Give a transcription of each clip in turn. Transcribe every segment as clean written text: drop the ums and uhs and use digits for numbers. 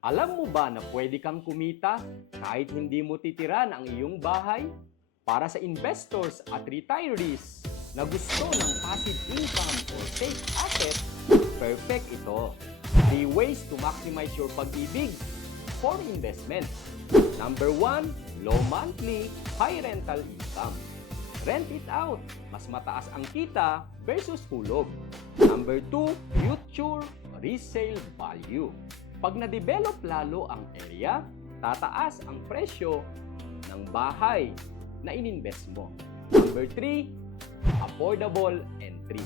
Alam mo ba na pwede kang kumita kahit hindi mo titiran ang iyong bahay? Para sa investors at retirees na gusto ng passive income or safe asset, perfect ito. 3 ways to maximize your pag-ibig for investment. Number 1, low monthly, high rental income. Rent it out, mas mataas ang kita versus hulog. Number 2, future resale value. Pag na-develop lalo ang area, tataas ang presyo ng bahay na ininvest mo. Number 3, affordable entry.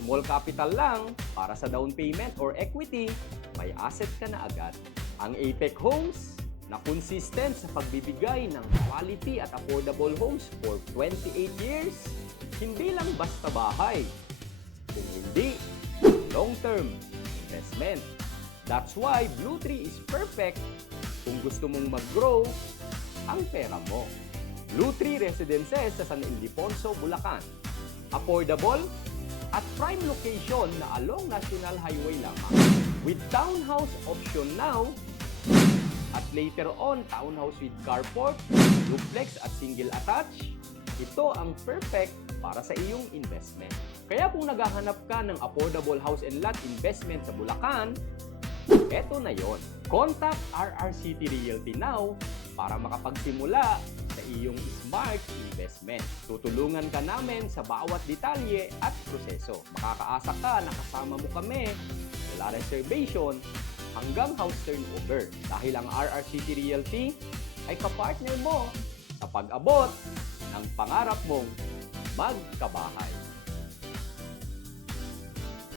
Small capital lang para sa down payment or equity, may asset ka na agad. Ang Apex Homes na consistent sa pagbibigay ng quality at affordable homes for 28 years, hindi lang basta bahay, kung hindi long-term investment. That's why Blue Tree is perfect kung gusto mong mag-grow ang pera mo. Blue Tree Residences sa San Ildefonso, Bulacan. Affordable at prime location na along National Highway lamang. With townhouse option now, at later on, townhouse with carport, duplex at single attached, ito ang perfect para sa iyong investment. Kaya kung naghahanap ka ng affordable house and lot investment sa Bulacan, eto na yon. Contact RR City Realty now para makapagsimula sa iyong smart investment. Tutulungan ka namin sa bawat detalye at proseso. Makakaasa ka na kasama mo kami mula reservation hanggang house turnover. Dahil ang RR City Realty ay kapartner mo sa pag-abot ng pangarap mong magkabahay.